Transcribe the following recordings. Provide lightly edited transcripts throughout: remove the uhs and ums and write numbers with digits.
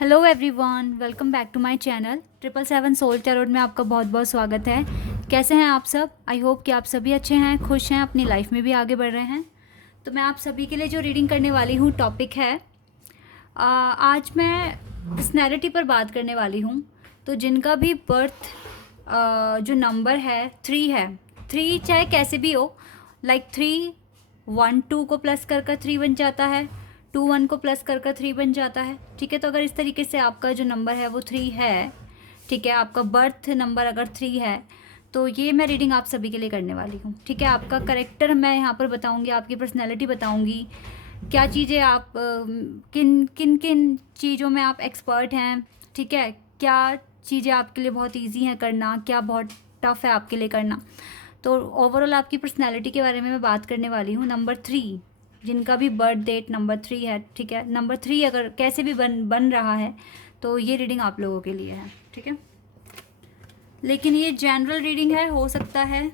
Hello everyone, welcome back to my channel 777 soul tarot में आपका बहुत बहुत स्वागत है। कैसे हैं आप सब? आई होप कि आप सभी अच्छे हैं, खुश हैं, अपनी लाइफ में भी आगे बढ़ रहे हैं। तो मैं आप सभी के लिए जो रीडिंग करने वाली हूँ टॉपिक है, आज मैं पर्सनैलिटी पर बात करने वाली हूँ। तो जिनका भी बर्थ जो नंबर है 3 है, 3 चाहे कैसे भी हो, लाइक 3 1 2 को प्लस कर 3 बन जाता है, 2 1 को प्लस कर 3 बन जाता है। ठीक है, तो अगर इस तरीके से आपका जो नंबर है वो 3 है, ठीक है, आपका बर्थ नंबर अगर 3 है, तो ये मैं रीडिंग आप सभी के लिए करने वाली हूँ। ठीक है, आपका करेक्टर मैं यहाँ पर बताऊँगी, आपकी पर्सनैलिटी बताऊँगी, क्या चीज़ें आप किन किन किन चीज़ों में आप एक्सपर्ट हैं। ठीक है, क्या चीज़ें आपके लिए बहुत इजी हैं करना, क्या बहुत टफ़ है आपके लिए करना। तो ओवरऑल आपकी पर्सनैलिटी के बारे में मैं बात करने वाली हूँ। नंबर 3 जिनका भी बर्थ डेट नंबर 3 है, ठीक है, नंबर 3 अगर कैसे भी बन रहा है तो ये रीडिंग आप लोगों के लिए है। ठीक है, लेकिन ये जनरल रीडिंग है, हो सकता है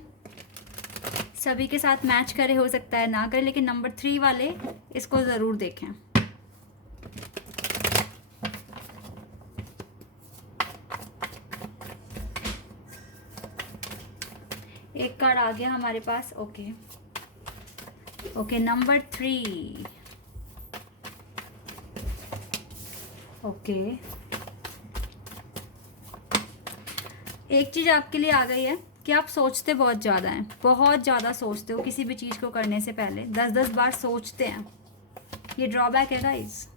सभी के साथ मैच करे, हो सकता है ना करे, लेकिन नंबर 3 वाले इसको ज़रूर देखें। एक कार्ड आ गया हमारे पास। Okay okay, number 3। ओके, एक चीज़ आपके लिए आ गई है कि आप सोचते बहुत ज़्यादा हैं, बहुत ज़्यादा सोचते हो किसी भी चीज़ को करने से पहले 10-10 बार सोचते हैं। ये ड्रॉबैक है guys.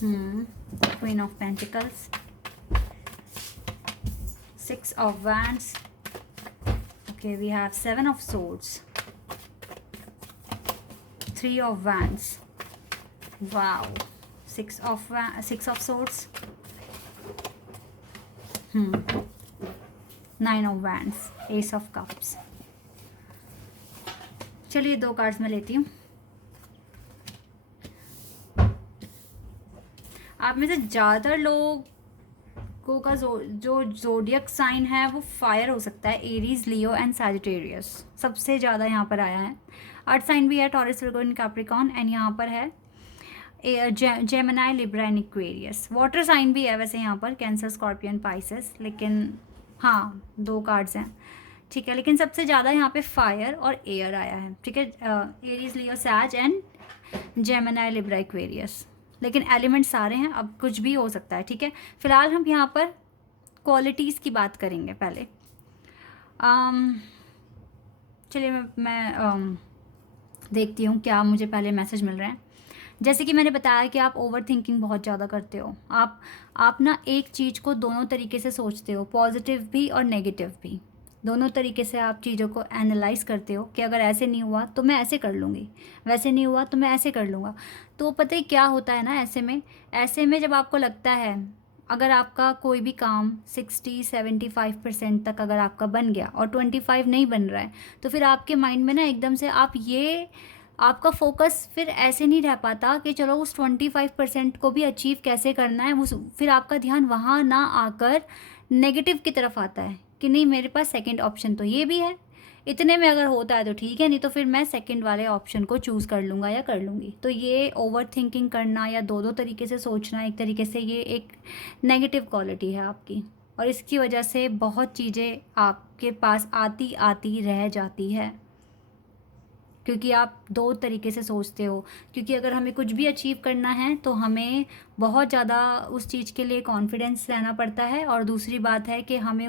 Queen of pentacles, 6 of wands, okay, we have 7 of swords, 3 of wands, wow, 6 of swords, 9 of wands, ace of cups. चलिए 2 कार्ड्स मैं लेती हूँ। आप में से ज़्यादातर लोगों का जो जोडियक साइन है वो फायर हो सकता है, एरीज, लियो एंड सैजिटेरियस सबसे ज़्यादा यहाँ पर आया है। अर्थ साइन भी है, Taurus, Virgo and Capricorn, and यहाँ पर है Gemini, Libra and Aquarius. Water sign भी है वैसे यहाँ पर, कैंसर, स्कॉर्पियन, पाइसेस, लेकिन हाँ 2 कार्ड्स हैं। ठीक है, लेकिन सबसे ज़्यादा यहाँ पे फायर और एयर आया है। ठीक है, एरीज, लियो, सैज एंड जेमिनी, लिब्रा, एक्वेरियस, लेकिन एलिमेंट सारे हैं, अब कुछ भी हो सकता है। ठीक है, फिलहाल हम यहाँ पर क्वालिटीज़ की बात करेंगे पहले। चलिए मैं देखती हूँ क्या मुझे पहले मैसेज मिल रहे हैं। जैसे कि मैंने बताया कि आप ओवर थिंकिंग बहुत ज़्यादा करते हो। आप ना एक चीज़ को दोनों तरीके से सोचते हो, पॉजिटिव भी और नेगेटिव भी, दोनों तरीके से आप चीज़ों को एनालाइज करते हो कि अगर ऐसे नहीं हुआ तो मैं ऐसे कर लूँगी, वैसे नहीं हुआ तो मैं ऐसे कर लूँगा। तो पता है क्या होता है ना, ऐसे में जब आपको लगता है अगर आपका कोई भी काम 60-75% तक अगर आपका बन गया और 25 नहीं बन रहा है, तो फिर आपके माइंड में ना एकदम से आपका फोकस फिर ऐसे नहीं रह पाता कि चलो उस 25% को भी अचीव कैसे करना है। फिर आपका ध्यान वहाँ ना आकर नेगेटिव की तरफ आता है कि नहीं, मेरे पास सेकंड ऑप्शन तो ये भी है, इतने में अगर होता है तो ठीक है, नहीं तो फिर मैं सेकंड वाले ऑप्शन को चूज़ कर लूँगा या कर लूँगी। तो ये ओवर थिंकिंग करना या दो तरीके से सोचना, एक तरीके से ये एक नेगेटिव क्वालिटी है आपकी, और इसकी वजह से बहुत चीज़ें आपके पास आती आती रह जाती है, क्योंकि आप 2 तरीके से सोचते हो। क्योंकि अगर हमें कुछ भी अचीव करना है तो हमें बहुत ज़्यादा उस चीज़ के लिए कॉन्फिडेंस रहना पड़ता है, और दूसरी बात है कि हमें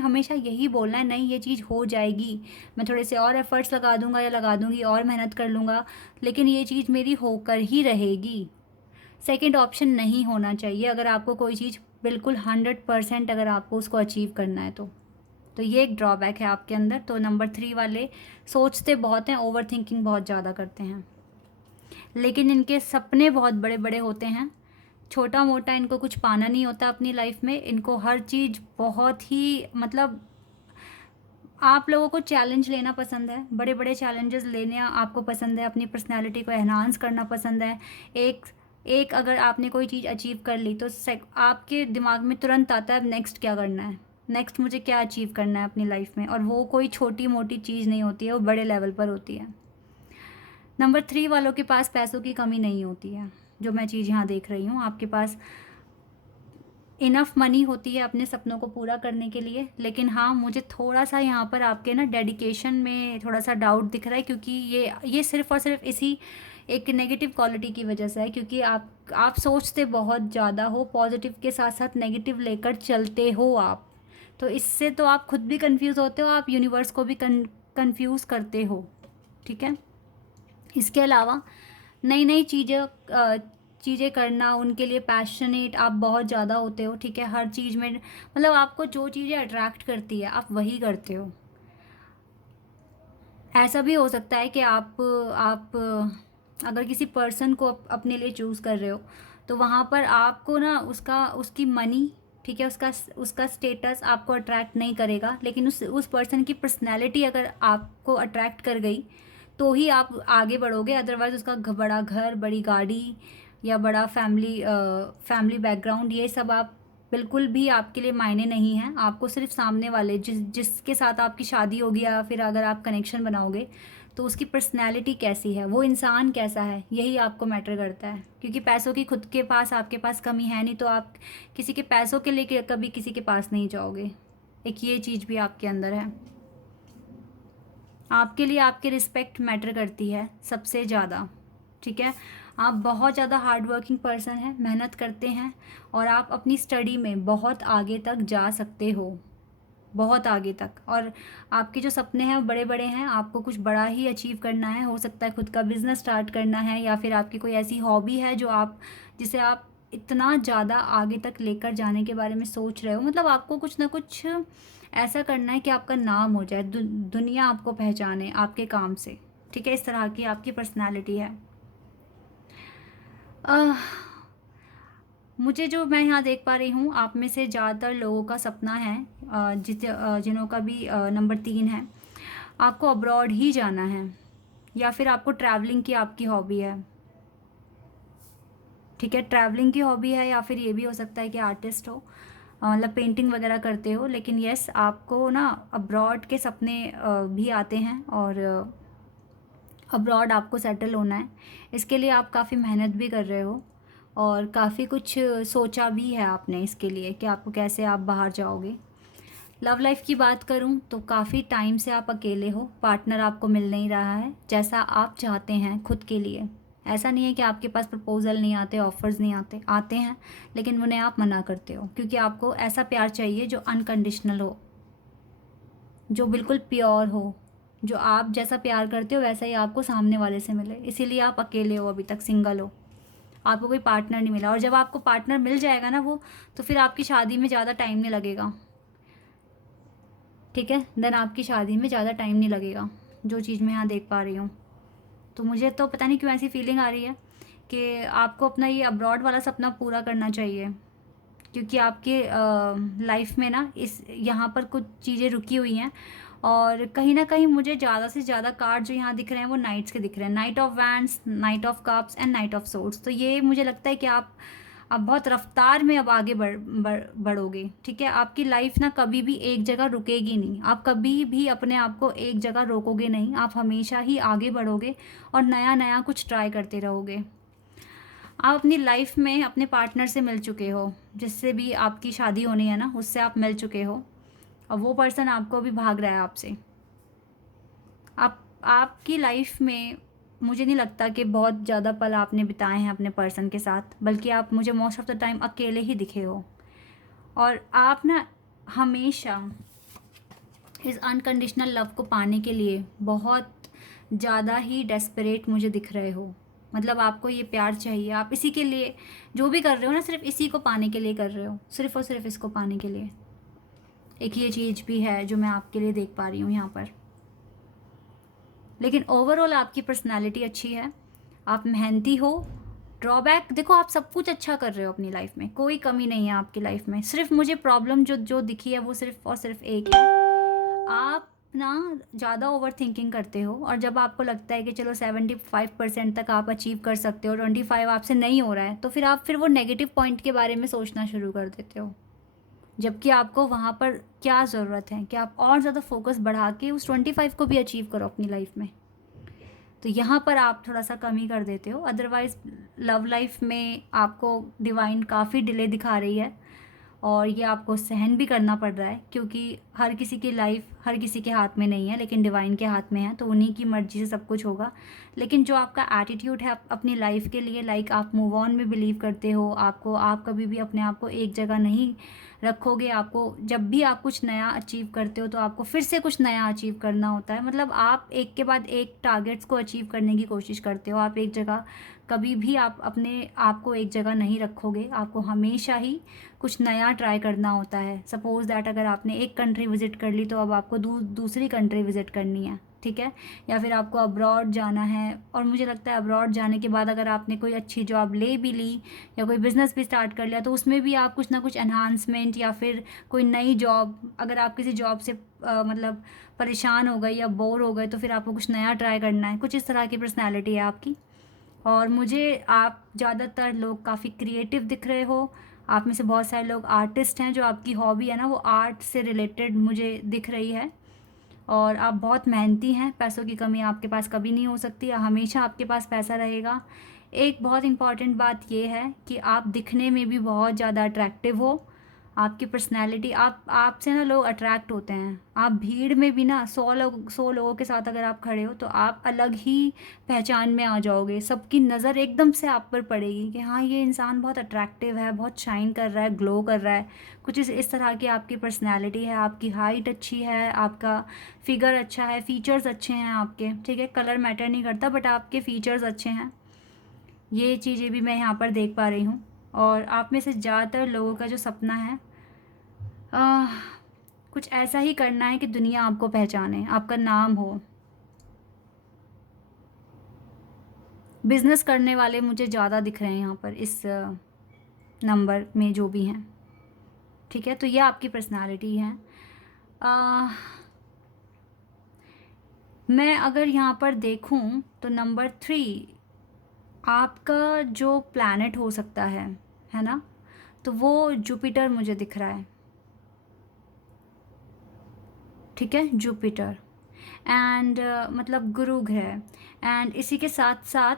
हमेशा यही बोलना है, नहीं ये चीज़ हो जाएगी, मैं थोड़े से और एफ़र्ट्स लगा दूंगा या लगा दूंगी और मेहनत कर लूँगा, लेकिन ये चीज़ मेरी होकर ही रहेगी। सेकंड ऑप्शन नहीं होना चाहिए अगर आपको कोई चीज़ बिल्कुल 100% अगर आपको उसको अचीव करना है तो ये एक ड्रॉबैक है आपके अंदर। तो नंबर 3 वाले सोचते बहुत हैं, ओवर थिंकिंग बहुत ज़्यादा करते हैं, लेकिन इनके सपने बहुत बड़े बड़े होते हैं। छोटा मोटा इनको कुछ पाना नहीं होता अपनी लाइफ में, इनको हर चीज़ बहुत ही, मतलब आप लोगों को चैलेंज लेना पसंद है, बड़े बड़े चैलेंजेस लेने आपको पसंद है, अपनी पर्सनैलिटी को एनहांस करना पसंद है। एक एक अगर आपने कोई चीज़ अचीव कर ली तो आपके दिमाग में तुरंत आता है नेक्स्ट क्या करना है, नेक्स्ट मुझे क्या अचीव करना है अपनी लाइफ में, और वो कोई छोटी मोटी चीज़ नहीं होती है, वो बड़े लेवल पर होती है। नंबर 3 वालों के पास पैसों की कमी नहीं होती है, जो मैं चीज़ यहाँ देख रही हूँ। आपके पास इनफ मनी होती है अपने सपनों को पूरा करने के लिए, लेकिन हाँ, मुझे थोड़ा सा यहाँ पर आपके ना डेडिकेशन में थोड़ा सा डाउट दिख रहा है, क्योंकि ये सिर्फ़ और सिर्फ इसी एक नेगेटिव क्वालिटी की वजह से है, क्योंकि आप सोचते बहुत ज़्यादा हो, पॉजिटिव के साथ साथ नेगेटिव लेकर चलते हो आप। तो इससे तो आप खुद भी कंफ्यूज होते हो, आप यूनिवर्स को भी कंफ्यूज करते हो, ठीक है। इसके अलावा नई नई चीज़ें करना, उनके लिए पैशनेट आप बहुत ज़्यादा होते हो, ठीक है। हर चीज़ में मतलब आपको जो चीज़ें अट्रैक्ट करती है आप वही करते हो। ऐसा भी हो सकता है कि आप अगर किसी पर्सन को अपने लिए चूज़ कर रहे हो, तो वहाँ पर आपको ना उसकी मनी, ठीक है, उसका स्टेटस आपको अट्रैक्ट नहीं करेगा, लेकिन उस पर्सन की पर्सनैलिटी अगर आपको अट्रैक्ट कर गई तो ही आप आगे बढ़ोगे। अदरवाइज़ उसका बड़ा घर, बड़ी गाड़ी या बड़ा फैमिली बैकग्राउंड, ये सब आप बिल्कुल भी आपके लिए मायने नहीं हैं। आपको सिर्फ सामने वाले जिसके साथ आपकी शादी होगी या फिर अगर आप कनेक्शन बनाओगे, तो उसकी पर्सनैलिटी कैसी है, वो इंसान कैसा है, यही आपको मैटर करता है। क्योंकि पैसों की खुद के पास आपके पास कमी है नहीं, तो आप किसी के पैसों के लिए कभी किसी के पास नहीं जाओगे। एक ये चीज़ भी आपके अंदर है। आपके लिए आपकी रिस्पेक्ट मैटर करती है सबसे ज़्यादा, ठीक है। आप बहुत ज़्यादा हार्ड वर्किंग पर्सन हैं, मेहनत करते हैं, और आप अपनी स्टडी में बहुत आगे तक जा सकते हो, बहुत आगे तक। और आपके जो सपने हैं वो बड़े बड़े हैं, आपको कुछ बड़ा ही अचीव करना है। हो सकता है खुद का बिजनेस स्टार्ट करना है, या फिर आपकी कोई ऐसी हॉबी है जिसे आप इतना ज़्यादा आगे तक लेकर जाने के बारे में सोच रहे हो। मतलब आपको कुछ ना कुछ ऐसा करना है कि आपका नाम हो जाए, दुनिया आपको पहचाने आपके काम से, ठीक है। इस तरह की आपकी पर्सनैलिटी है। आह, मुझे जो मैं यहाँ देख पा रही हूँ, आप में से ज़्यादातर लोगों का सपना है, जिन्हों का भी नंबर 3 है, आपको अब्रॉड ही जाना है, या फिर आपको ट्रैवलिंग की आपकी हॉबी है, ठीक है। ट्रैवलिंग की हॉबी है, या फिर ये भी हो सकता है कि आर्टिस्ट हो, मतलब पेंटिंग वगैरह करते हो। लेकिन यस, आपको ना अब्रॉड के सपने भी आते हैं, और अब्रॉड आपको सेटल होना है। इसके लिए आप काफ़ी मेहनत भी कर रहे हो, और काफ़ी कुछ सोचा भी है आपने इसके लिए कि आपको कैसे आप बाहर जाओगे। लव लाइफ की बात करूं तो काफ़ी टाइम से आप अकेले हो, पार्टनर आपको मिल नहीं रहा है जैसा आप चाहते हैं खुद के लिए। ऐसा नहीं है कि आपके पास प्रपोजल नहीं आते, ऑफर्स नहीं आते हैं, लेकिन उन्हें आप मना करते हो, क्योंकि आपको ऐसा प्यार चाहिए जो अनकंडीशनल हो, जो बिल्कुल प्योर हो, जो आप जैसा प्यार करते हो वैसा ही आपको सामने वाले से मिले। इसीलिए आप अकेले हो, अभी तक सिंगल हो, आपको कोई पार्टनर नहीं मिला। और जब आपको पार्टनर मिल जाएगा ना वो, तो फिर आपकी शादी में ज़्यादा टाइम नहीं लगेगा, ठीक है। देन आपकी शादी में ज़्यादा टाइम नहीं लगेगा, जो चीज़ मैं यहाँ देख पा रही हूँ। तो मुझे तो पता नहीं क्यों ऐसी फीलिंग आ रही है कि आपको अपना ये अब्रॉड वाला सपना पूरा करना चाहिए, क्योंकि आपके लाइफ में ना इस यहाँ पर कुछ चीज़ें रुकी हुई हैं। और कहीं ना कहीं मुझे ज़्यादा से ज़्यादा कार्ड जो यहाँ दिख रहे हैं वो नाइट्स के दिख रहे हैं, night of wands, night of cups and night of swords. तो ये मुझे लगता है कि आप बहुत रफ्तार में अब आगे बढ़ोगे, ठीक है। आपकी लाइफ ना कभी भी एक जगह रुकेगी नहीं, आप कभी भी अपने आप को एक जगह रोकोगे नहीं, आप हमेशा ही आगे बढ़ोगे और नया नया कुछ ट्राई करते रहोगे। आप अपनी लाइफ में अपने पार्टनर से मिल चुके हो, जिससे भी आपकी शादी होनी है ना, उससे आप मिल चुके हो, और वो पर्सन आपको भी भाग रहा है आपसे। आपकी लाइफ में मुझे नहीं लगता कि बहुत ज़्यादा पल आपने बिताए हैं अपने पर्सन के साथ, बल्कि आप मुझे मोस्ट ऑफ द टाइम अकेले ही दिखे हो। और आप ना हमेशा इस अनकंडीशनल लव को पाने के लिए बहुत ज़्यादा ही डेस्परेट मुझे दिख रहे हो। मतलब आपको ये प्यार चाहिए, आप इसी के लिए जो भी कर रहे हो ना, सिर्फ इसी को पाने के लिए कर रहे हो, सिर्फ और सिर्फ इसको पाने के लिए। एक ये चीज़ भी है जो मैं आपके लिए देख पा रही हूँ यहाँ पर। लेकिन ओवरऑल आपकी पर्सनालिटी अच्छी है, आप मेहनती हो। ड्रॉबैक देखो, आप सब कुछ अच्छा कर रहे हो अपनी लाइफ में, कोई कमी नहीं है आपकी लाइफ में। सिर्फ मुझे प्रॉब्लम जो दिखी है वो सिर्फ और सिर्फ एक है, आप ना ज़्यादा ओवर थिंकिंग करते हो। और जब आपको लगता है कि चलो 75% तक आप अचीव कर सकते हो, 25 आपसे नहीं हो रहा है, तो फिर वो नेगेटिव पॉइंट के बारे में सोचना शुरू कर देते हो। जबकि आपको वहाँ पर क्या ज़रूरत है कि आप और ज़्यादा फोकस बढ़ा के उस 25 को भी अचीव करो अपनी लाइफ में। तो यहाँ पर आप थोड़ा सा कमी कर देते हो। अदरवाइज़ लव लाइफ में आपको डिवाइन काफ़ी डिले दिखा रही है और ये आपको सहन भी करना पड़ रहा है, क्योंकि हर किसी की लाइफ हर किसी के हाथ में नहीं है, लेकिन डिवाइन के हाथ में है, तो उन्हीं की मर्ज़ी से सब कुछ होगा। लेकिन जो आपका एटीट्यूड है अपनी लाइफ के लिए, लाइक आप मूव ऑन में बिलीव करते हो, आप कभी भी अपने आप को एक जगह नहीं रखोगे। आपको जब भी आप कुछ नया अचीव करते हो तो आपको फिर से कुछ नया अचीव करना होता है। मतलब आप एक के बाद एक टारगेट्स को अचीव करने की कोशिश करते हो। आप एक जगह कभी भी आप अपने आप को एक जगह नहीं रखोगे, आपको हमेशा ही कुछ नया ट्राई करना होता है। सपोज़ दैट अगर आपने एक कंट्री विज़िट कर ली तो अब आपको दूसरी कंट्री विज़िट करनी है, ठीक है, या फिर आपको अब्रॉड जाना है। और मुझे लगता है अब्रॉड जाने के बाद अगर आपने कोई अच्छी जॉब ले भी ली या कोई बिज़नेस भी स्टार्ट कर लिया तो उसमें भी आप कुछ ना कुछ एनहांसमेंट या फिर कोई नई जॉब, अगर आप किसी जॉब से मतलब परेशान हो गए या बोर हो गए तो फिर आपको कुछ नया ट्राई करना है। कुछ इस तरह की पर्सनैलिटी है आपकी। और मुझे आप ज़्यादातर लोग काफ़ी क्रिएटिव दिख रहे हो। आप में से बहुत सारे लोग आर्टिस्ट हैं, जो आपकी हॉबी है ना वो आर्ट से रिलेटेड मुझे दिख रही है। और आप बहुत मेहनती हैं, पैसों की कमी आपके पास कभी नहीं हो सकती, हमेशा आपके पास पैसा रहेगा। एक बहुत इम्पॉर्टेंट बात ये है कि आप दिखने में भी बहुत ज़्यादा अट्रैक्टिव हो। आपकी पर्सनैलिटी, आपसे ना लोग अट्रैक्ट होते हैं। आप भीड़ में भी ना 100 लोगों के साथ अगर आप खड़े हो तो आप अलग ही पहचान में आ जाओगे। सबकी नज़र एकदम से आप पर पड़ेगी कि हाँ ये इंसान बहुत अट्रैक्टिव है, बहुत शाइन कर रहा है, ग्लो कर रहा है। कुछ इस तरह की आपकी पर्सनैलिटी है। आपकी हाइट अच्छी है, आपका फिगर अच्छा है, फीचर्स अच्छे हैं आपके, ठीक है, कलर मैटर नहीं करता, बट आपके फीचर्स अच्छे हैं। ये चीज़ें भी मैं यहाँ पर देख पा रही हूँ। और आप में से ज़्यादातर लोगों का जो सपना है आह, कुछ ऐसा ही करना है कि दुनिया आपको पहचाने, आपका नाम हो। बिज़नेस करने वाले मुझे ज़्यादा दिख रहे हैं यहाँ पर इस नंबर में जो भी हैं, ठीक है। तो ये आपकी पर्सनालिटी है। मैं अगर यहाँ पर देखूँ तो नंबर 3 आपका जो प्लैनेट हो सकता है ना, तो वो जुपिटर मुझे दिख रहा है, ठीक है, जुपिटर एंड मतलब गुरु ग्रह। एंड इसी के साथ साथ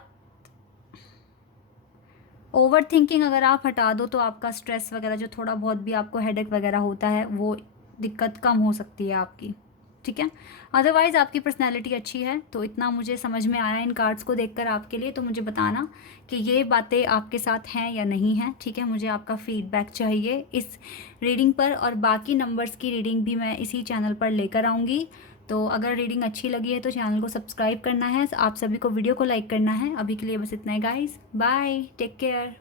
ओवर थिंकिंग अगर आप हटा दो तो आपका स्ट्रेस वगैरह जो थोड़ा बहुत भी आपको हेडेक वगैरह होता है वो दिक्कत कम हो सकती है आपकी, ठीक है। अदरवाइज़ आपकी पर्सनैलिटी अच्छी है। तो इतना मुझे समझ में आया इन कार्ड्स को देखकर आपके लिए। तो मुझे बताना कि ये बातें आपके साथ हैं या नहीं हैं, ठीक है। मुझे आपका फीडबैक चाहिए इस रीडिंग पर, और बाकी नंबर्स की रीडिंग भी मैं इसी चैनल पर लेकर आऊँगी। तो अगर रीडिंग अच्छी लगी है तो चैनल को सब्सक्राइब करना है, आप सभी को वीडियो को लाइक करना है। अभी के लिए बस इतना ही गाइस, बाय, टेक केयर।